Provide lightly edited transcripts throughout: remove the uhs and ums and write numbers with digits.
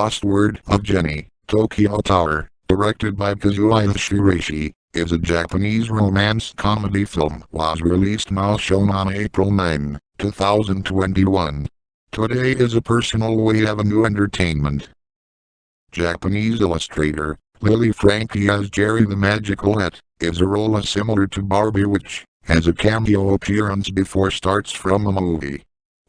Lost Word of Jenny, Tokyo Tower, directed by Kazuya Shiraishi, is a Japanese romance comedy film. Was released now shown on April 9, 2021. Today is a personal way of a new entertainment. Japanese illustrator, Lily Frankie as Jerry the Magical Het, is a role similar to Barbie which has a cameo appearance before starts from the movie.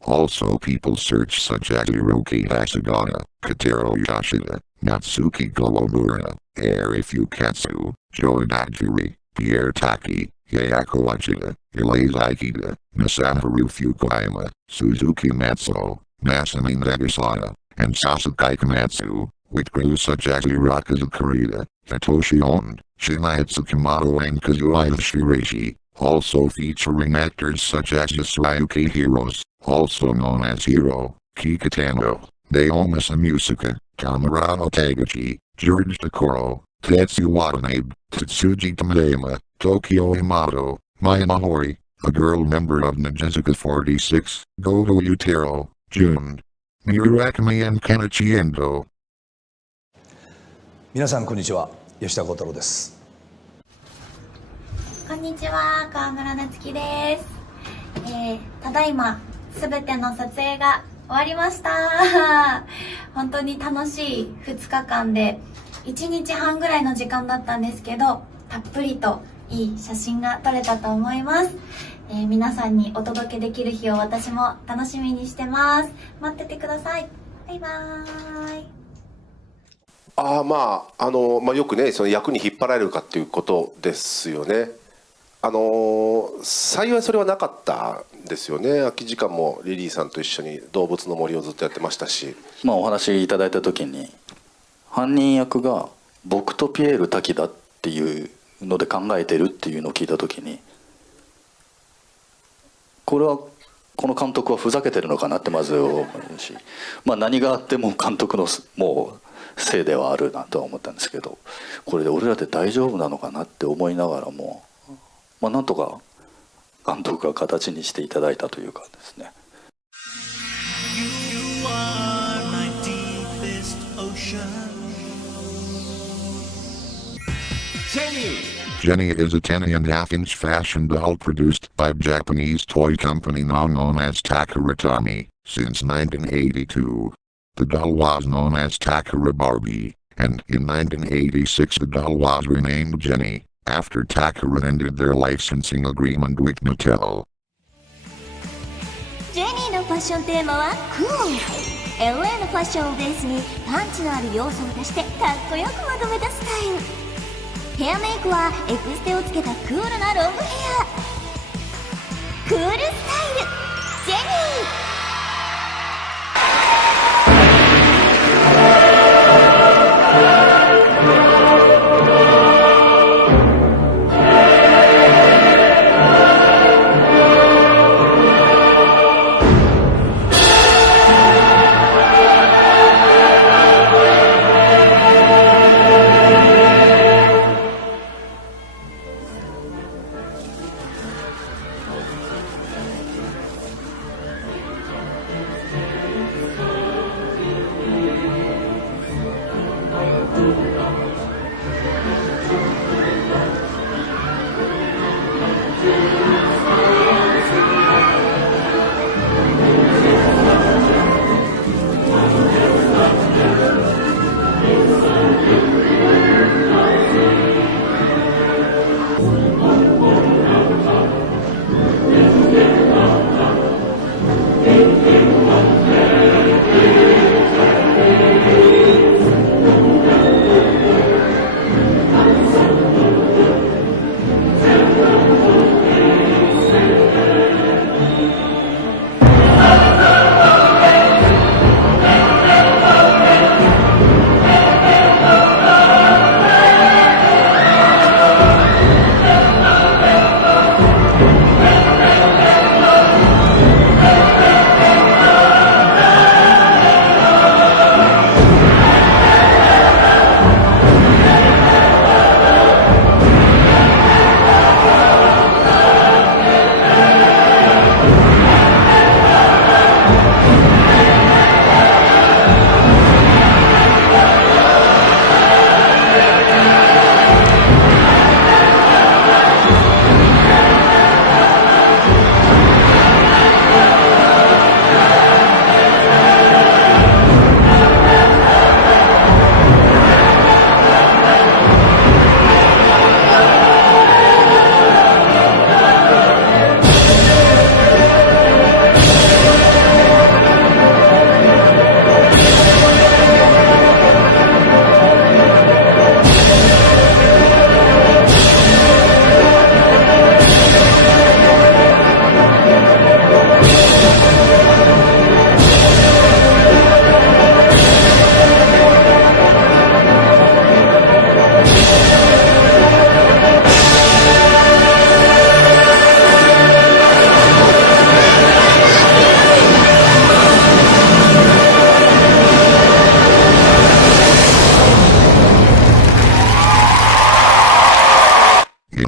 Also people search such as Hiroki Asagata, Katero Yoshida, Natsuki Kawamura, Eri Fukatsu, Joe Dajiri, Pierre Taki, Yayako Achida, Ilaise Ikeda, Masaharu Fukuyama, Suzuki Matsuo, Masami Nagasada, and Sasuke Komatsu, with crews such as Hirokazu Kurita, Hitoshi Ono, Shinichi Tsukamoto and Kazuya Shiraishi, also featuring actors such as Yasuaki Hiros, also known as HIRO, Kikutano, Naomi Samusuka, Kamarado Taguchi, George Takoro, Tetsu Watanabe, Tatsuji Tamadama, Tokyo Yamato, Maya Mahori, a girl member of Nijizuka 46, Gogo Utero, June, Murakami and Kenichi Endo. 皆さんこんにちは、吉田鋼太郎です。こんにちは、川村夏樹です。ただいま、すべての撮影が終わりました。本当に楽しい2日間で、1日半ぐらいの時間だったんですけど、たっぷりといい写真が撮れたと思います。皆さんにお届けできる日を私も楽しみにしてます。待っててください。バイバーイ。よくね、その役に引っ張られるかっていうことですよね。幸いそれはなかったんですよね。空き時間もリリーさんと一緒に動物の森をずっとやってましたし、お話いただいた時に犯人役が僕とピエール滝だっていうので考えてるっていうのを聞いた時に、この監督はふざけてるのかなってまず思うし、何があっても監督のもうせいではあるなとは思ったんですけど、これで俺らで大丈夫なのかなって思いながらも、なんとか監督が形にしていただいたというかですね。Jenny is a 10.5-inch fashion doll produced by Japanese toy company now known as Takara Tomy since 1982. The doll was known as Takara Barbie, and in 1986 the doll was renamed Jenny, after Takara ended their licensing agreement with Mattel. ジェニーのファッションテーマはクール。LA のファッションをベースにパンチのある要素を出してかっこよくまとめたスタイル。ヘアメイクはエクステをつけたクールなロングヘア。クールスタイル、ジェニー。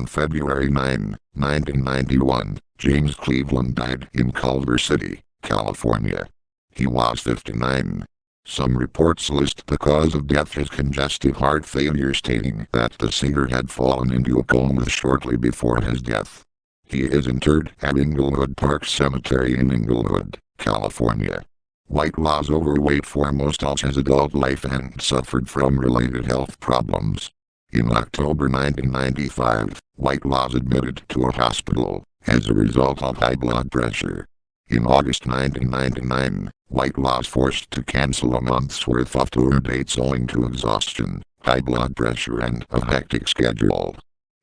On February 9, 1991, James Cleveland died in Culver City, California. He was 59. Some reports list the cause of death as congestive heart failure, stating that the singer had fallen into a coma shortly before his death. He is interred at Inglewood Park Cemetery in Inglewood, California. White was overweight for most of his adult life and suffered from related health problems. In October 1995, White was admitted to a hospital as a result of high blood pressure. In August 1999, White was forced to cancel a month's worth of tour dates owing to exhaustion, high blood pressure and a hectic schedule.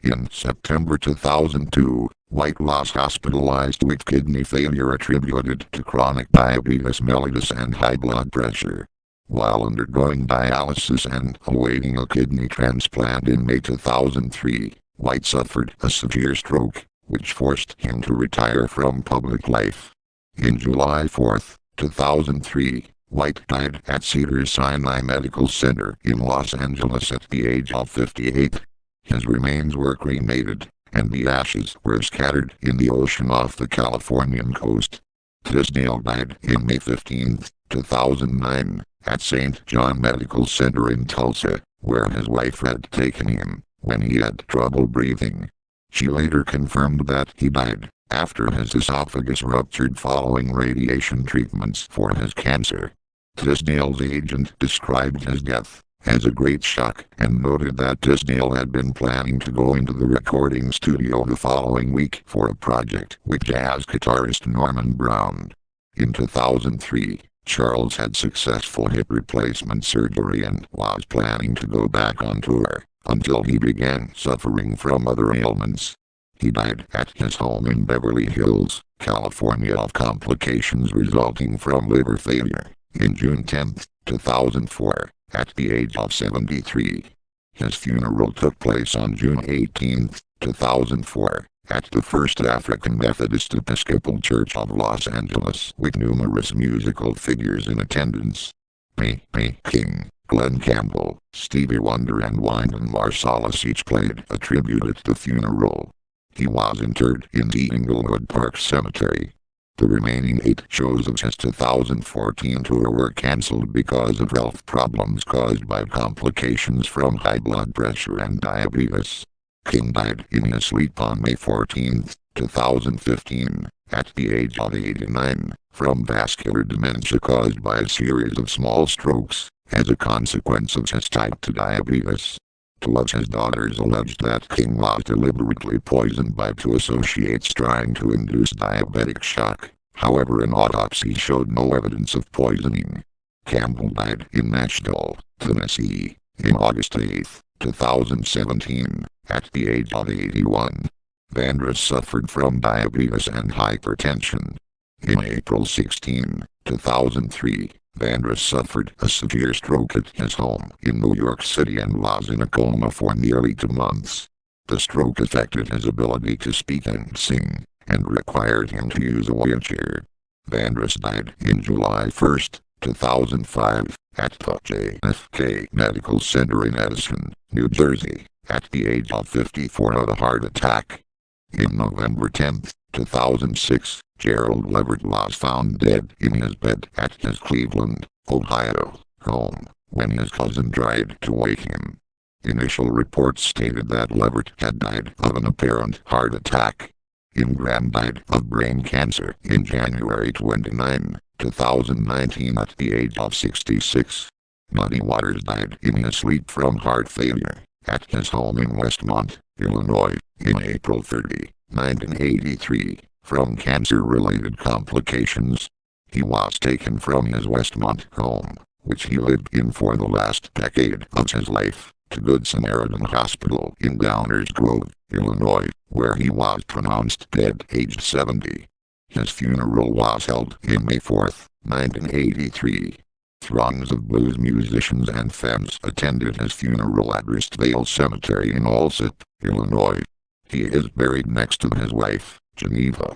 In September 2002, White was hospitalized with kidney failure attributed to chronic diabetes mellitus and high blood pressure. While undergoing dialysis and awaiting a kidney transplant in May 2003, White suffered a severe stroke, which forced him to retire from public life. In July 4, 2003, White died at Cedars-Sinai Medical Center in Los Angeles at the age of 58. His remains were cremated, and the ashes were scattered in the ocean off the Californian coast. Tisdale died in May 15, 2009, at St. John Medical Center in Tulsa, where his wife had taken him when he had trouble breathing. She later confirmed that he died after his esophagus ruptured following radiation treatments for his cancer. Tisdale's agent described his death as a great shock and noted that Tisdale had been planning to go into the recording studio the following week for a project with jazz guitarist Norman Brown. In 2003, Charles had successful hip replacement surgery and was planning to go back on tour, until he began suffering from other ailments. He died at his home in Beverly Hills, California of complications resulting from liver failure, in June 10, 2004, at the age of 73. His funeral took place on June 18, 2004, at the First African Methodist Episcopal Church of Los Angeles, with numerous musical figures in attendance. B.B. King, Glenn Campbell, Stevie Wonder and Wynton Marsalis each played a tribute at the funeral. He was interred in the Inglewood Park Cemetery. The remaining 8 shows of his 2014 tour were cancelled because of health problems caused by complications from high blood pressure and diabetes. King died in his sleep on May 14, 2015, at the age of 89, from vascular dementia caused by a series of small strokes, as a consequence of his type 2 diabetes. 2 of his daughters alleged that King was deliberately poisoned by 2 associates trying to induce diabetic shock. However, an autopsy showed no evidence of poisoning. Campbell died in Nashville, Tennessee, in August 8, 2017, at the age of 81. Vandross suffered from diabetes and hypertension. In April 16, 2003, Vandross suffered a severe stroke at his home in New York City and was in a coma for nearly 2 months. The stroke affected his ability to speak and sing, and required him to use a wheelchair. Vandross died in July 1, 2005, at the JFK Medical Center in Edison, New Jersey, at the age of 54 of a heart attack. In November 10, 2006, Gerald Leverett was found dead in his bed at his Cleveland, Ohio, home, when his cousin tried to wake him. Initial reports stated that Leverett had died of an apparent heart attack. Ingram died of brain cancer in January 29, 2019 at the age of 66. Muddy Waters died in his sleep from heart failure at his home in Westmont, Illinois, in April 30, 1983, from cancer-related complications. He was taken from his Westmont home, which he lived in for the last decade of his life, to Good Samaritan Hospital in Downers Grove, Illinois, where he was pronounced dead aged 70. His funeral was held in May 4, 1983. Throngs of blues musicians and fans attended his funeral at Ristvale Cemetery in Alsip, Illinois. He is buried next to his wife, Geneva.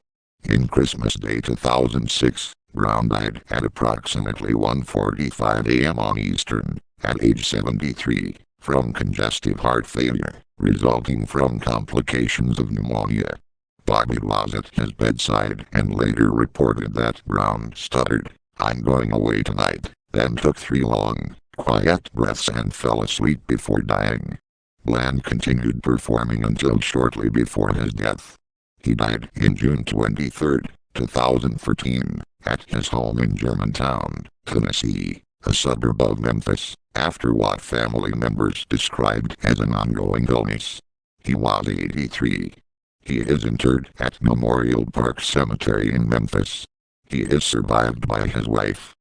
In Christmas Day 2006, Brown died at approximately 1:45 a.m. on Eastern, at age 73, from congestive heart failure. resulting from complications of pneumonia. Barbie was at his bedside and later reported that Brown stuttered, "I'm going away tonight," then took 3 long, quiet breaths and fell asleep before dying. Bland continued performing until shortly before his death. He died in June 23, 2013, at his home in Germantown, Tennessee, a suburb of Memphis, after what family members described as an ongoing illness. He was 83. He is interred at Memorial Park Cemetery in Memphis. He is survived by his wife,